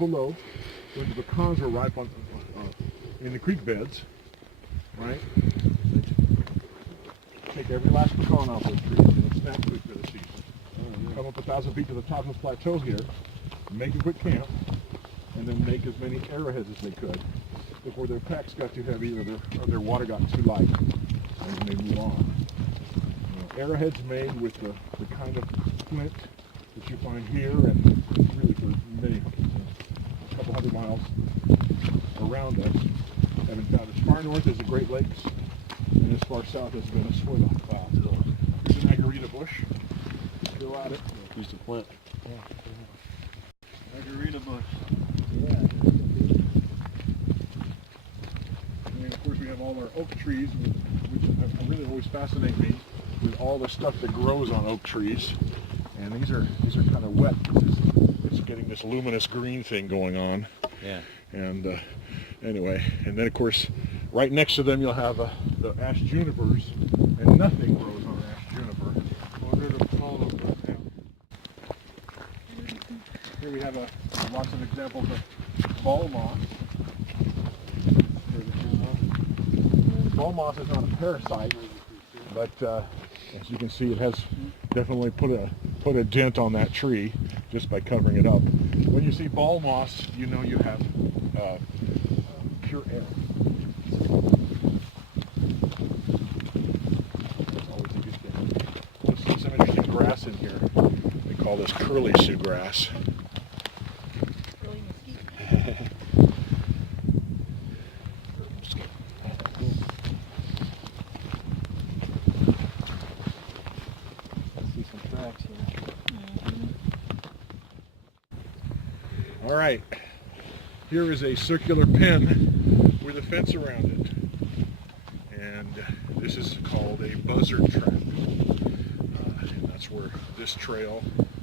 below, when the pecans were ripe on, in the creek beds, right? Take every last pecan off those trees, and it's snap quick for the season. Come up 1,000 feet to the top of this plateau here, make a quick camp, and then make as many arrowheads as they could before their packs got too heavy or their water got too light, and then they move on. Arrowheads made with the kind of flint that you find here and really for many, a couple hundred miles around us, have been found as far north as the Great Lakes and as far south as Venezuela. Wow. Here's an agarita bush. Go at it. Piece of flint. Yeah. Agarita bush. Yeah. And of course we have all our oak trees, which really always fascinate me with all the stuff that grows on oak trees. And these are kind of wet. It's getting this luminous green thing going on. Yeah. And anyway, and then of course, right next to them you'll have the ash junipers, and nothing grows on ash juniper. Here we have lots of examples of ball moss. Ball moss is not a parasite, but as you can see, it has definitely put a dent on that tree just by covering it up. When you see ball moss, you know you have pure air. That's always a good thing. We'll see some interesting grass in here. They call this curly Sue grass. All right, here is a circular pen with a fence around it, and this is called a buzzard trap, and that's where this trail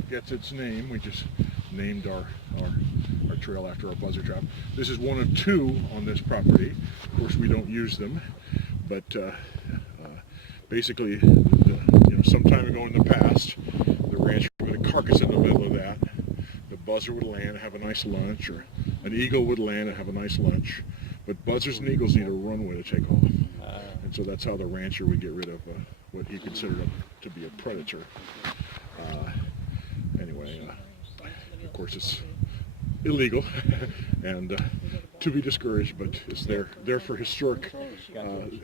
gets its name. We just named our trail after our buzzard trap. This is one of two on this property. Of course, we don't use them, but basically, some time ago in the past, the rancher put a carcass in the middle of that. The buzzard would land and have a nice lunch, or an eagle would land and have a nice lunch. But buzzards and eagles need a runway to take off. And so that's how the rancher would get rid of what he considered to be a predator. Anyway, of course it's illegal and to be discouraged, but it's there for historic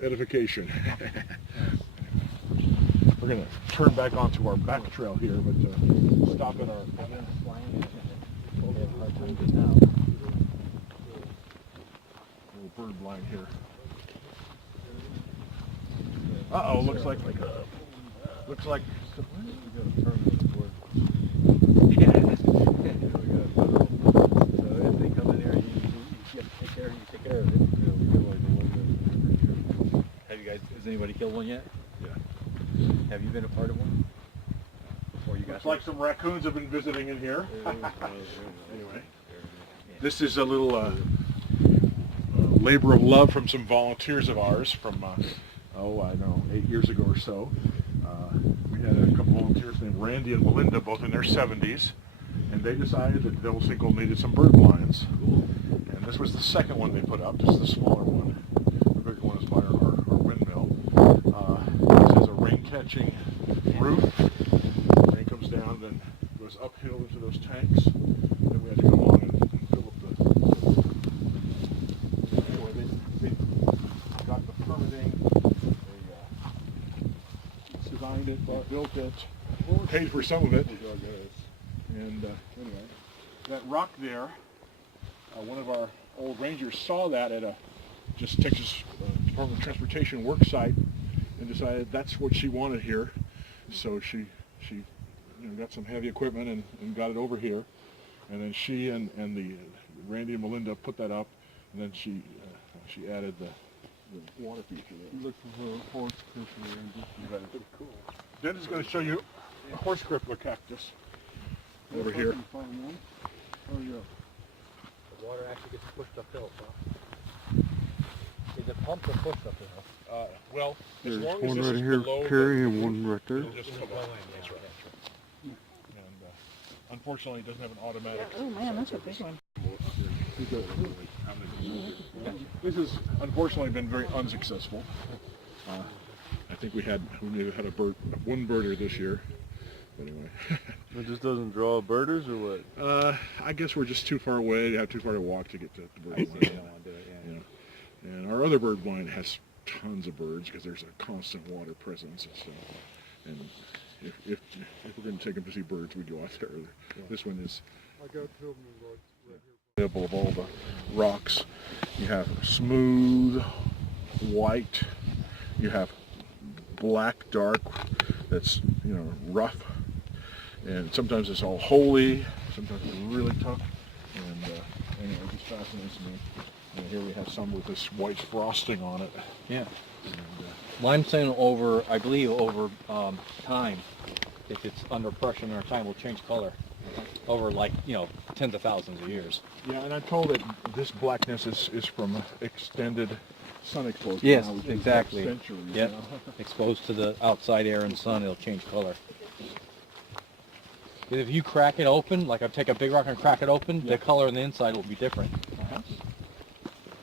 edification. We're going to turn back onto our back trail here, but stop at our little bird blind here. Uh-oh, looks like Has anybody killed one yet? Yeah. Have you been a part of one? Or you Looks like some raccoons have been visiting in here. Anyway, this is a little labor of love from some volunteers of ours from, I don't know, 8 years ago or so. We had a couple volunteers named Randy and Melinda, both in their 70s, and they decided that Devil Sinkhole needed some bird blinds. And this was the second one they put up. This is the smaller one. The bigger one is by our windmill. This is a rain-catching roof. Rain comes down, then goes uphill into those tanks. Then we had to go on and fill up the... Anyway, they got the permitting. They designed it, built it, paid for some of it. And anyway, that rock there, one of our old rangers saw that at a Texas Department of Transportation work site and decided that's what she wanted here. So she got some heavy equipment and got it over here. And then she and the Randy and Melinda put that up, and then she added the water feature there. Looking for a horse crippler. Cool. Dennis is going to show you a horse crippler cactus over here. Oh, yeah. The water actually gets pushed uphill, so. Is it pumped or pushed uphill? Well, as There's long as one this right is here, below Carrie, and one right there. it'll just come up. That's right. And unfortunately, it doesn't have an automatic. Oh man, that's a big one. This has unfortunately been very unsuccessful. I think we may have had one birder this year. But anyway. It just doesn't draw birders or what? I guess we're just too far away. You have too far to walk to get to the bird I see, blind. they don't want to do it, yeah. Yeah. And our other bird blind has tons of birds because there's a constant water presence and stuff. And if we're going to take them to see birds, we go out there. Yeah. This one is I got two of them right here. available of all the rocks. You have smooth, white. You have black, dark. That's rough. And sometimes it's all holy. Sometimes it's really tough. And anyway, it just fascinates me. And here we have some with this white frosting on it. Yeah. And, Limestone I believe over time, if it's under pressure and under time, will change color over tens of thousands of years. yeah, and I'm told that this blackness is from extended sun exposure. Yes, now, which is exactly. Centuries, Yep. Exposed to the outside air and sun, it'll change color. But if you crack it open, like I take a big rock and crack it open, the color on the inside will be different.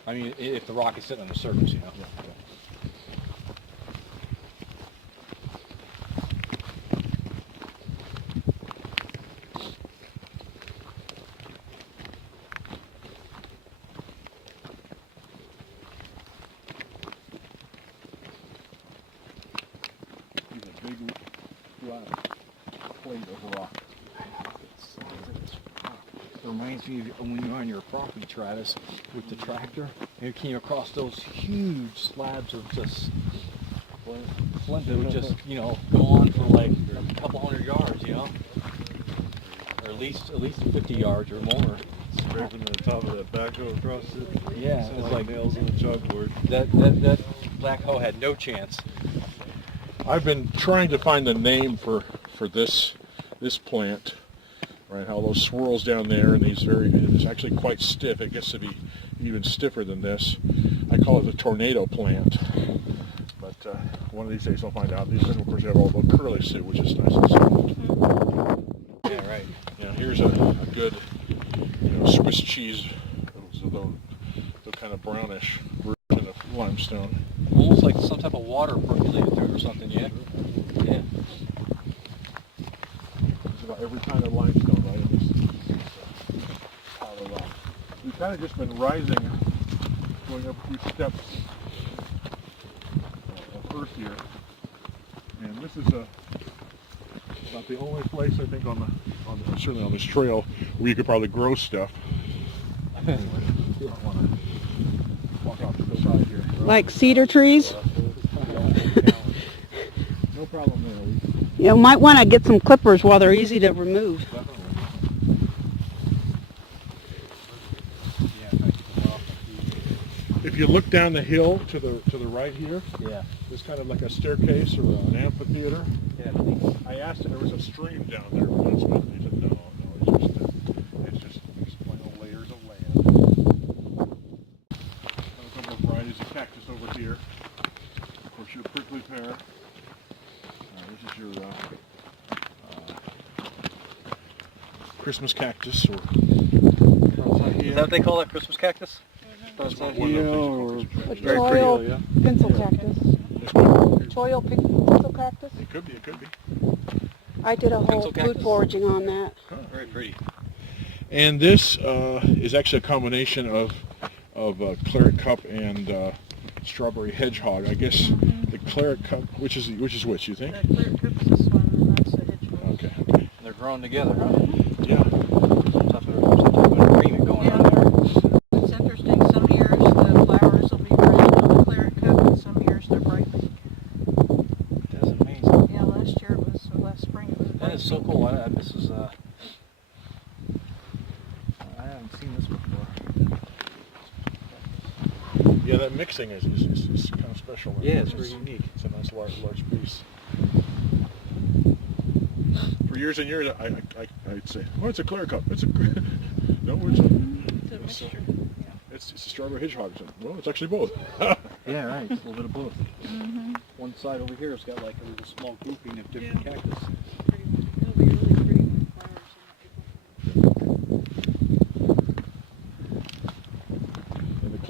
I mean, if the rock is sitting on the surface, Yeah. He's a big flat plate of rock. It reminds me of when you're on your property, Travis, with the tractor, and you came across those huge slabs of just flint that would just, go on for like a couple hundred yards, or at least 50 yards or more. Scraping the top of that backhoe across it. Yeah, Sound it's like like nails in the chalkboard. that black hoe had no chance. I've been trying to find the name for this plant. Right, how those swirls down there, and it's actually quite stiff. It gets to be even stiffer than this. I call it the tornado plant. But one of these days I'll find out. These, of course, you have all the curly suit, which is nice and soft. Yeah, right. Now here's a good, Swiss cheese, the kind of brownish version of limestone. Almost like some type of water percolated through it or something, yeah? Yeah. It's about every kind of limestone, right? In this pile of rock. We've kind of just been rising, going up a few steps of earth here, and this is about the only place I think certainly on this trail where you could probably grow stuff. Anyway, you don't want to walk off to the side here. Like cedar trees? No problem there. You might want to get some clippers while they're easy to remove. If you look down the hill to the right here, Yeah. there's kind of like a staircase or an amphitheater. Yeah. I asked if there was a stream down there once, but he said no, it's just plain old layers of land. A couple of varieties of cactus over here. Of course, your prickly pear. This is your Christmas cactus, or Is that what they call that, Christmas cactus? that's one of those things. A Very choil pretty, yeah. pencil cactus. This one? Choil pencil cactus? It could be. I did a whole Pencil food cactus? foraging on that. Very pretty. And this is actually a combination of claret cup and strawberry hedgehog. I guess the claret cup, which is which, you think? That clear cup is this one, and that's the hedgehog. Okay. They're growing together, huh? Yeah. Some type of agreement going on there. It's interesting. Some years the flowers will be red on the clear cup, and some years they're bright pink. That's amazing. Yeah, last year it was, or last spring it was That bright is so pink. cool. I haven't seen this before. Yeah, that mixing is kind of special. Yeah, it's very unique. It's a nice large piece. For years and years, I'd say, oh, it's a claret cup. It's a no, It's a it's mixture. it's a strawberry hedgehog. I said, well, it's actually both. Yeah, right. It's a little bit of both. Mm-hmm. One side over here has got like a little small grouping of different Yeah. cactus. Pretty one. It'll be really pretty when the flowers are not people.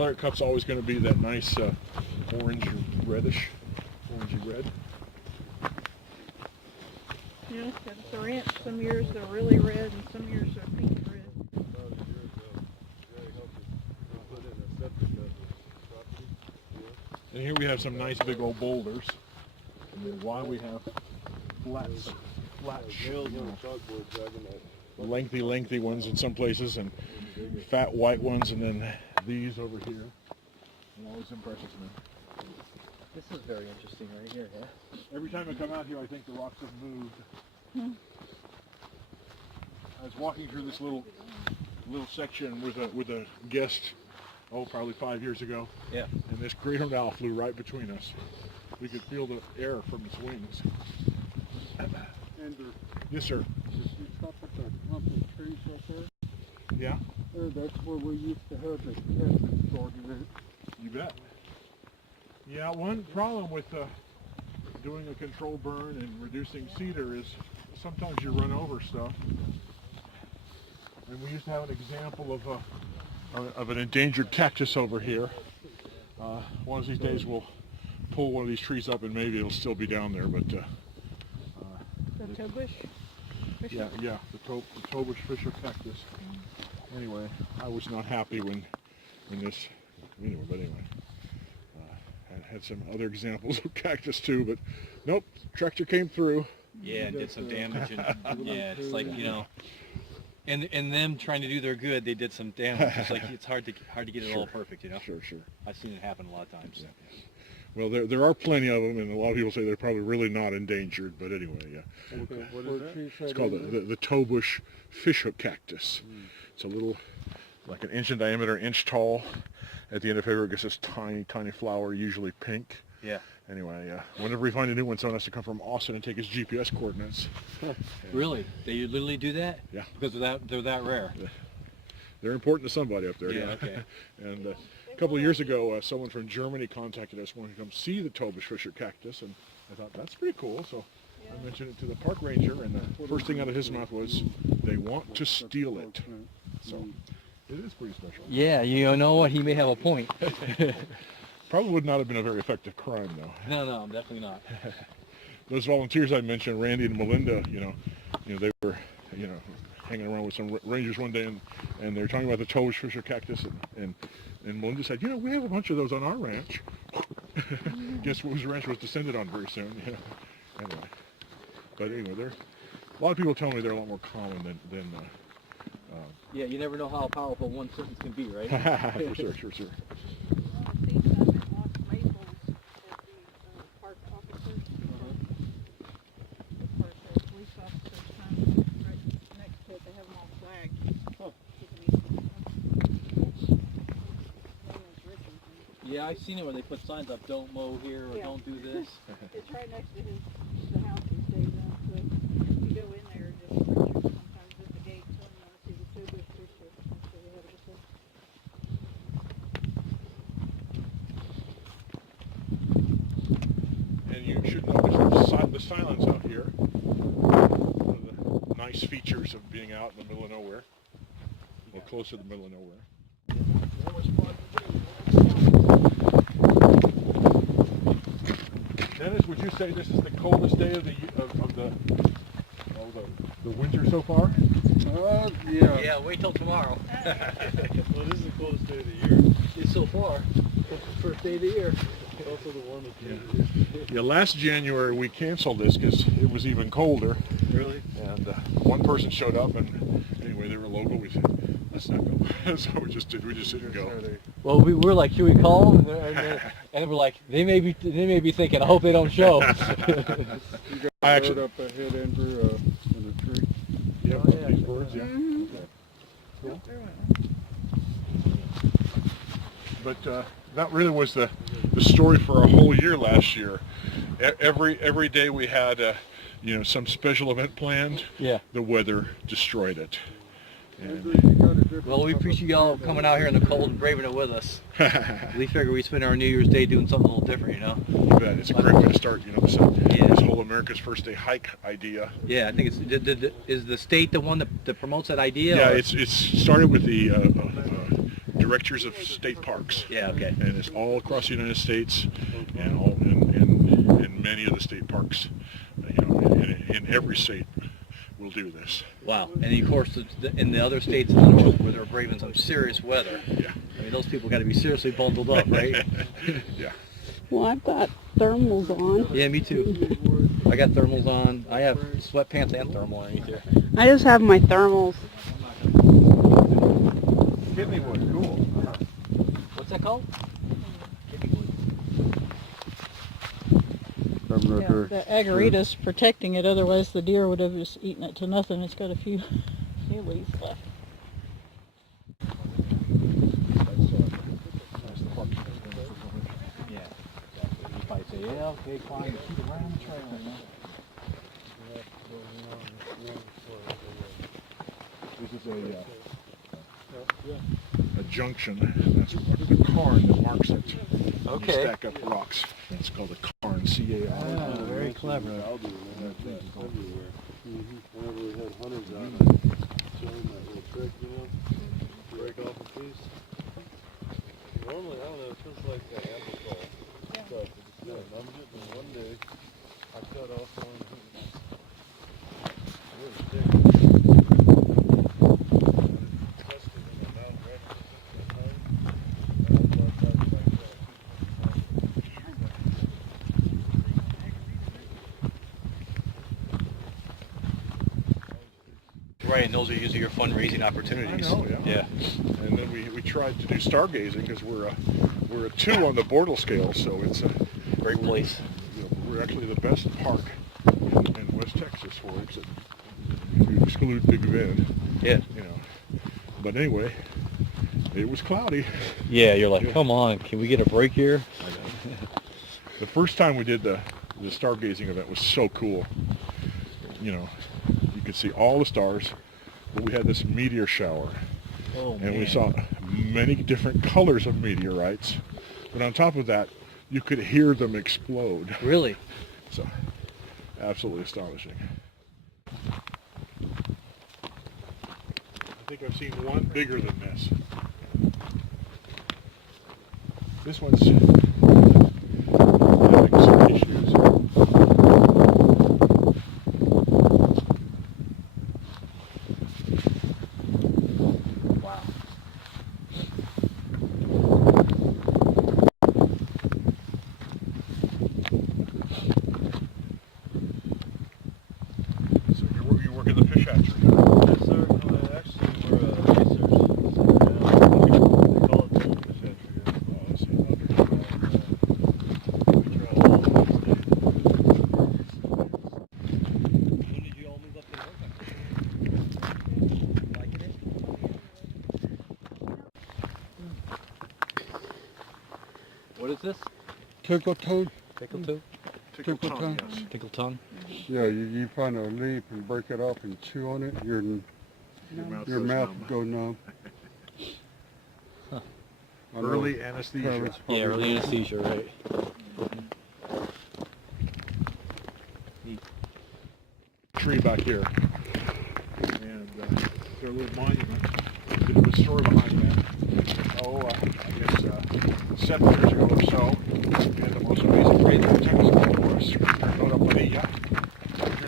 claret cup's always going to be that nice orange or reddish, orangey red. Yeah, it's a ranch. Some years they're really red and some years they're pink red. And here we have some nice big old boulders. And then why we have flat, lengthy ones in some places, and fat white ones, and then these over here. It always impresses me. This is very interesting right here, yeah? Every time I come out here, I think the rocks have moved. I was walking through this little section with a guest, probably 5 years ago. Yeah. And this great horned owl flew right between us. We could feel the air from its wings. Andrew, Yes, sir. if you stop at the clump of trees right there, Yeah, that's where we used to have the cat stored in it. you bet. Yeah, one problem with doing a controlled burn and reducing cedar is sometimes you run over stuff. And we used to have an example of an endangered cactus over here. One of these days we'll pull one of these trees up and maybe it'll still be down there, but The tobush. yeah, the tobush fisher cactus. Anyway, I was not happy when this, but anyway. I had some other examples of cactus too, but nope, tractor came through. Yeah, and did some damage. And, yeah, it's like, you know, and them trying to do their good, they did some damage. It's like it's hard to get it all perfect, you know. Sure. I've seen it happen a lot of times. Yeah. Well, there are plenty of them, and a lot of people say they're probably really not endangered, but anyway, yeah. Okay, what is that? It's called the tobush fishhook cactus. It's a little, like an inch in diameter, inch tall. At the end of February, it gets this tiny flower, usually pink. Yeah. Anyway, whenever we find a new one, someone has to come from Austin and take his GPS coordinates. Really? They literally do that? Yeah. Because they're that rare. They're important to somebody up there. Yeah, okay. And a couple of years ago, someone from Germany contacted us wanting to come see the tobush fisher cactus, and I thought, that's pretty cool. So I mentioned it to the park ranger, and the first thing out of his mouth was, they want to steal it. So it is pretty special. Yeah, you know what? He may have a point. Probably would not have been a very effective crime, though. No, definitely not. Those volunteers I mentioned, Randy and Melinda, they were, hanging around with some rangers one day, and they were talking about the tobush fisher cactus, and Melinda said, we have a bunch of those on our ranch. Guess whose ranch was descended on very soon. Anyway, but anyway, a lot of people tell me they're a lot more common than Yeah, you never know how powerful one sentence can be, right? for sure. I've seen some at Lost Maples at the park officers. Of course, the police officers come right next to it. They have them all flagged. Yeah, I've seen it where they put signs up, don't mow here or Yeah. don't do this. It's right next to the house he stays in. So if you go in there, just Richard sometimes at the gate, tell them you want to see the tobush fisher. That's what we have to say. And you should notice the silence out here. One of the nice features of being out in the middle of nowhere, or close to the middle of nowhere. Dennis, would you say this is the coldest day of the winter so far? Yeah. Yeah, wait till tomorrow. Well, this is the coldest day of the year. It's so far. It's the first day of the year. It's also the warmest day of the year. Yeah, last January we canceled this because it was even colder. Really? And one person showed up, and anyway, they were local. We said, let's not go. So we just didn't go. Well, we were like, should we call them? And we're like, they may be thinking, I hope they don't show. I actually, Bird up ahead, Andrew, in a tree. yeah, Oh, yeah. these birds, yeah. There went one. But that really was the story for a whole year last year. Every day we had some special event planned. Yeah. The weather destroyed it. Andrew, you got a different Well, we cup of- appreciate y'all coming out here in the cold and braving it with us. We figure we spend our New Year's Day doing something a little different, you know? You bet. It's a great way to start. This Yeah. whole America's First Day Hike idea. Yeah, I think is the state the one that promotes that idea? Yeah, or- it's started with the directors of state parks. Yeah, okay. And it's all across the United States, and all in many of the state parks. You know, in every state, we'll do this. Wow. And of course, in the other states where they're braving some serious weather, Yeah. I mean, those people got to be seriously bundled up, right? Yeah. Well, I've got thermals on. Yeah, me too. I got thermals on. I have sweatpants and thermal underneath here. I just have my thermals. Kidneywood, cool. What's that called? Yeah, the agarita's protecting it, otherwise the deer would have just eaten it to nothing. It's got a few leaves left. Yeah. Exactly. You probably say, yeah, okay, fine, keep it right on the trail, you know? This is a junction. That's the cairn that marks it. Okay. You stack up rocks. It's called a cairn. C-A-R. Ah, very clever. Whenever we had hunters out, I'd show them that little trick, you know, break off a piece. Normally, I don't know, it's just like that apple call stuff. It's good. I'm getting one day, I cut off one. It was thick. Tested in the mountain records at night. And I thought that was like that. Right, and those are usually your fundraising opportunities. I know, yeah. And then we tried to do stargazing because we're a 2 on the Bortle scale, so it's a Great place. You know, we're actually the best park in West Texas for it, except if you exclude Big Bend. Yeah. You know, but anyway, it was cloudy. Yeah, you're like, Yeah. come on, can we get a break here? The first time we did the stargazing event was so cool. You know, you could see all the stars, but we had this meteor shower, Oh, and we saw many different colors of meteorites. But on top of that, you could hear them explode. Really? So, absolutely astonishing. I think I've seen one bigger than this. This one's having some issues. Wow. So you work in the fish hatchery. Yes, sir. No, actually, we're research. They call it goldfish hatchery. Oh, I see. We try all over the state. When did you all move up to Norfolk? Liking it? What is this? Tickle toad? Pickle toe? Tickle Tickle tongue, tongue. yes. Tickle tongue? Yeah, you find a leaf and break it up and chew on it, your Your mouth your goes mouth numb. go numb. Huh. I know Early anesthesia. Travis Yeah, probably early knows. anesthesia, right? Tree back here, and there's a little monument. Bit of a story behind that. Oh, I guess 7 years ago or so, we had the most amazing rain in the tennis golf course. Nota Padilla.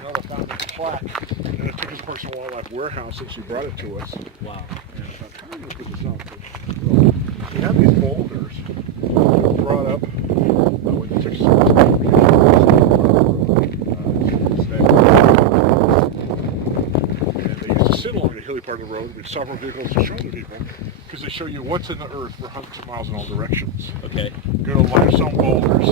Nota found a plaque in the Texas Parks and Wildlife warehouse, and she brought it to us. Wow. And I thought, how are you going to put this up? Well, we have these boulders brought up with the Texas Parks and and they used to sit along the hilly part of the road with several vehicles to show the people, because they show you what's in the earth for hundreds of miles in all directions. Okay. Good old limestone boulders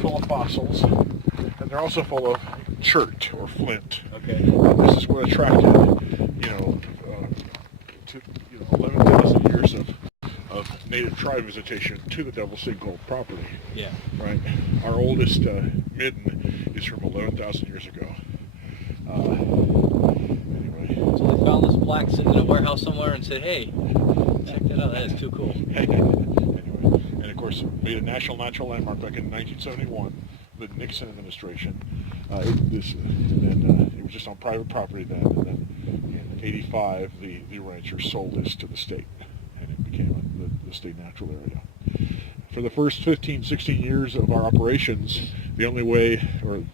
full of fossils, and they're also full of chert or flint. Okay. And this is what attracted, 11,000 years of native tribe visitation to the Devil's Sinkhole property. Yeah. Right. Our oldest midden is from 11,000 years ago. Anyway. So they found this plaque sitting in a warehouse somewhere and said, hey, check that out, that is too cool. Anyway, and of course, made a national natural landmark back in 1971, the Nixon administration. It was just on private property then, and then in '85, the rancher sold this to the state, and it became a the state natural area. For the first 15, 16 years of our operations, the only way you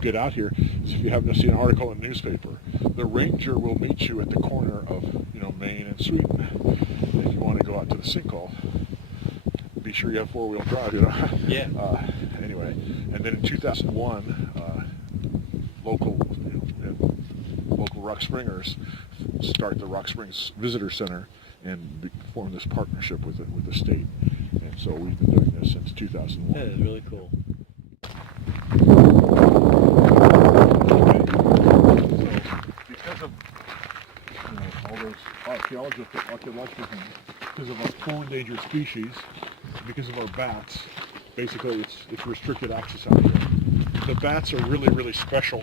get out here is if you happen to see an article in the newspaper. The ranger will meet you at the corner of Maine and Sweden. If you want to go out to the Sinkhole, be sure you have four-wheel drive. Yeah. Anyway, and then in 2001, local Rock Springers start the Rock Springs Visitor Center and form this partnership with the state. And so we've been doing this since 2001. That is really cool. Because of all those archaeological things, because of our full endangered species, because of our bats, basically it's restricted access out here. The bats are really, really special.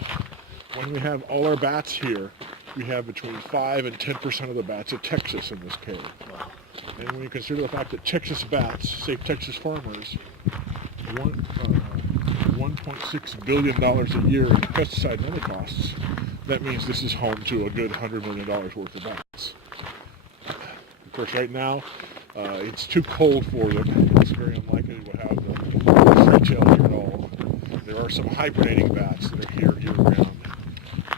When we have all our bats here, we have between 5 and 10% of the bats of Texas in this cave. Wow. And when you consider the fact that Texas bats save Texas farmers $1.6 billion a year in pesticide and other costs, that means this is home to a good $100 million worth of bats. Of course, right now, it's too cold for them. It's very unlikely we'll have the free tail here at all. There are some hibernating bats that are here year-round,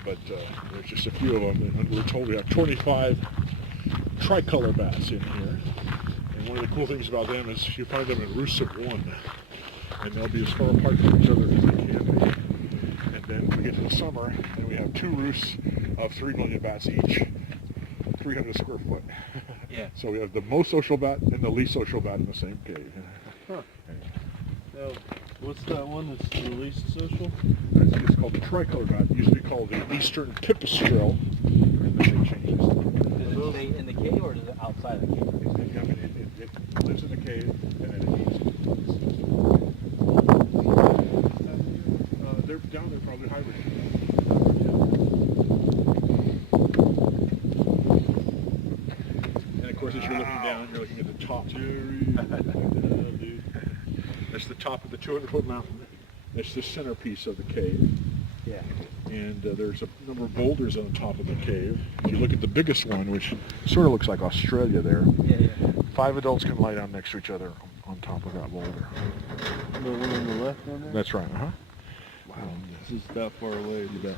but there's just a few of them. And we're told we have 25 tricolor bats in here. And one of the cool things about them is you find them in roosts of one, and they'll be as far apart from each other as they can be. And then we get to the summer, and we have 2 roosts of 3 million bats each, 300 square foot. Yeah. So we have the most social bat and the least social bat in the same cave. Huh. Now, what's that one that's the least social? It's called the tricolor bat. It used to be called the eastern pipistrelle, and then they changed it. Does it stay in the cave or is it outside the cave? It lives in the cave, and then it eats. They're down there probably hibernating. And of course, as you're looking down, you're looking at the top. That's the top of the 200-foot mountain. That's the centerpiece of the cave. Yeah. And there's a number of boulders on the top of the cave. If you look at the biggest one, which sort of looks like Australia there, Yeah. 5 adults can lie down next to each other on top of that boulder. The one on the left on there? That's right, Wow. This is that far away. You bet.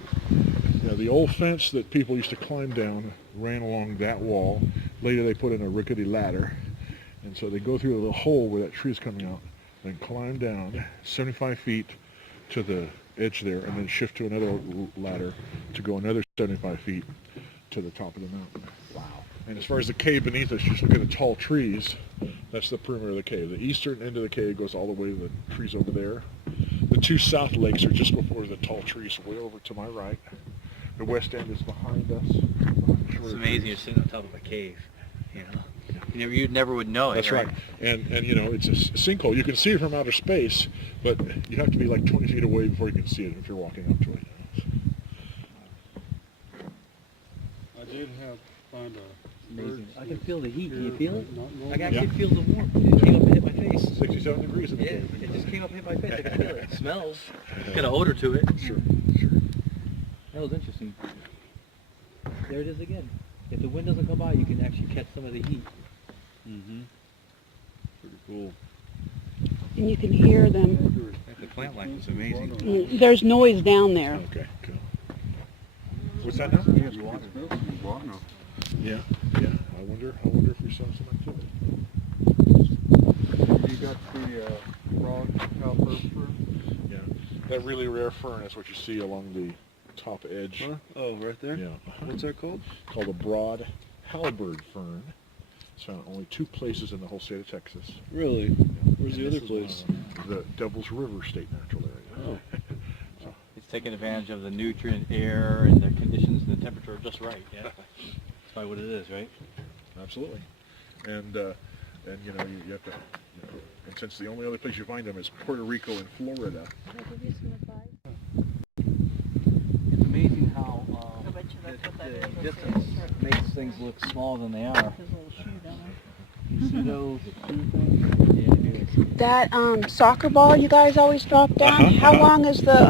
Yeah, the old fence that people used to climb down ran along that wall. Later they put in a rickety ladder. And so they go through the hole where that tree is coming out, then climb down 75 feet to the edge there, and then shift to another ladder to go another 75 feet to the top of the mountain. Wow. And as far as the cave beneath us, just look at the tall trees. That's the perimeter of the cave. The eastern end of the cave goes all the way to the trees over there. The 2 south lakes are just before the tall trees, way over to my right. The west end is behind us. It's amazing you're sitting on top of a cave, You never would know it. That's right. And it's a sinkhole. You can see it from outer space, but you have to be like 20 feet away before you can see it if you're walking up to it. I did find a Amazing. I can feel the heat. Can you feel it? I can Yeah. actually feel the warmth. It came up and hit my face. 67 degrees in the Yeah, cave. it just came up and hit my face. I can feel it. It smells. It's got an odor to it. Sure. That was interesting. There it is again. If the wind doesn't come by, you can actually catch some of the heat. Mm-hmm. Pretty cool. And you can hear them. The plant life is amazing. There's noise down there. Okay, cool. What's that now? There's water. Yeah. I wonder if we saw some activity. You got the frog cowper fern? Yeah. That really rare fern is what you see along the top edge. Huh? Oh, right there? Yeah. What's that called? Called a broad halberd fern. It's found only 2 places in the whole state of Texas. Really? Where's the And other this place? is, the Devil's River State Natural Area. Oh. It's taking advantage of the nutrient air and the conditions and the temperature just right. Yeah. That's probably what it is, right? Absolutely. And you have to, and since the only other place you find them is Puerto Rico and Florida. It's amazing how I bet you that's what that the is. distance makes things look smaller than they are. His little shoe down there. You see those? That soccer ball you guys always drop down, how long is the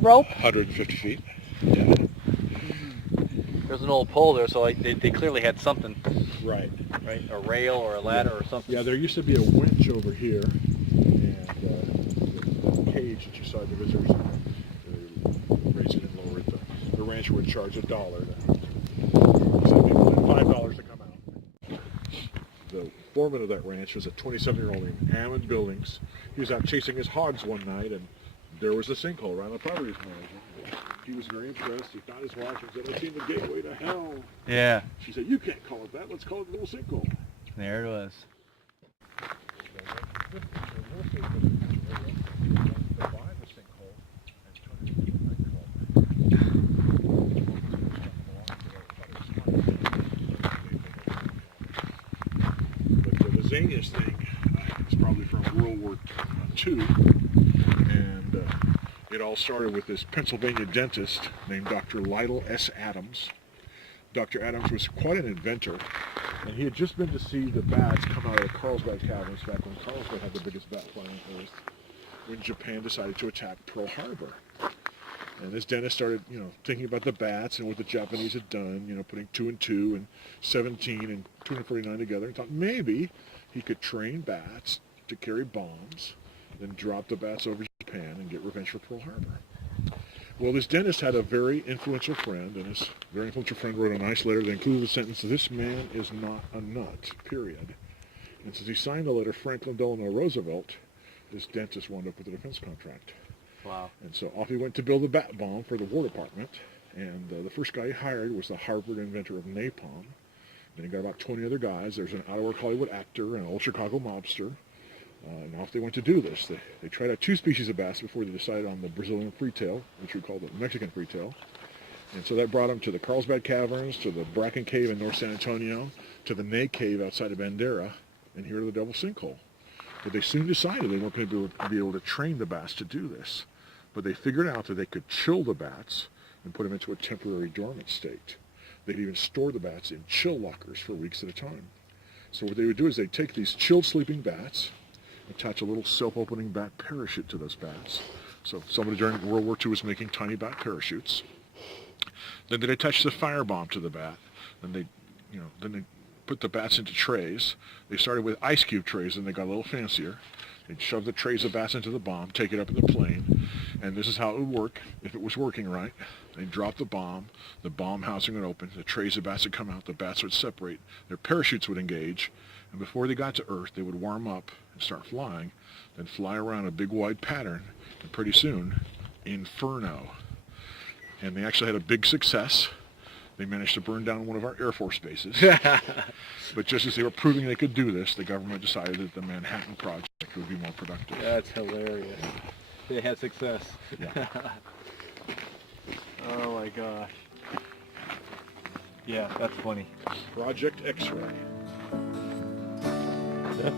rope? 150 feet. Yeah. There's an old pole there, so they clearly had something. Right. right? A rail or a ladder or something. Yeah, there used to be a winch over here, and the cage that you saw at the visitors center, they raised it and lowered it. The rancher would charge $1. $5 to come out. The foreman of that ranch was a 27-year-old named Ammon Billings. He was out chasing his hogs one night, and there was a sinkhole around the property manager. He was very impressed. He found his wife and said, "I've seen the gateway to hell." Yeah. She said, "You can't call it that. Let's call it a little sinkhole." There it was. But the zaniest thing is probably from World War II, and it all started with this Pennsylvania dentist named Dr. Lytle S. Adams. Dr. Adams was quite an inventor, and he had just been to see the bats come out of the Carlsbad Caverns back when Carlsbad had the biggest bat fly on Earth, when Japan decided to attack Pearl Harbor. And this dentist started, thinking about the bats and what the Japanese had done, putting 2 and 2 and 17 and 249 together, and thought maybe he could train bats to carry bombs, then drop the bats over Japan and get revenge for Pearl Harbor. Well, this dentist had a very influential friend, and this very influential friend wrote a nice letter that included the sentence, "This man is not a nut, period." And since he signed the letter Franklin Delano Roosevelt, this dentist wound up with a defense contract. Wow. And so off he went to build a bat bomb for the War Department, and the first guy he hired was the Harvard inventor of napalm. Then he got about 20 other guys. There's an out-of-work Hollywood actor and an old Chicago mobster. And off they went to do this. They tried out 2 species of bats before they decided on the Brazilian freetail, which we call the Mexican freetail. And so that brought them to the Carlsbad Caverns, to the Bracken Cave in North San Antonio, to the Ney Cave outside of Bandera, and here to the Devil's Sinkhole. But they soon decided they weren't going to be able to train the bats to do this. But they figured out that they could chill the bats and put them into a temporary dormant state. They could even store the bats in chill lockers for weeks at a time. So what they would do is they'd take these chilled sleeping bats, attach a little self-opening bat parachute to those bats. So somebody during World War II was making tiny bat parachutes. Then they'd attach the firebomb to the bat. Then they put the bats into trays. They started with ice cube trays, and they got a little fancier. They'd shove the trays of bats into the bomb, take it up in the plane, and this is how it would work if it was working right. They'd drop the bomb housing would open, the trays of bats would come out, the bats would separate, their parachutes would engage, and before they got to Earth, they would warm up and start flying, then fly around a big wide pattern, and pretty soon, inferno. And they actually had a big success. They managed to burn down one of our Air Force bases. But just as they were proving they could do this, the government decided that the Manhattan Project would be more productive. That's hilarious. They had success. Yeah. Oh my gosh. Yeah, that's funny. Project X-Ray. Yeah.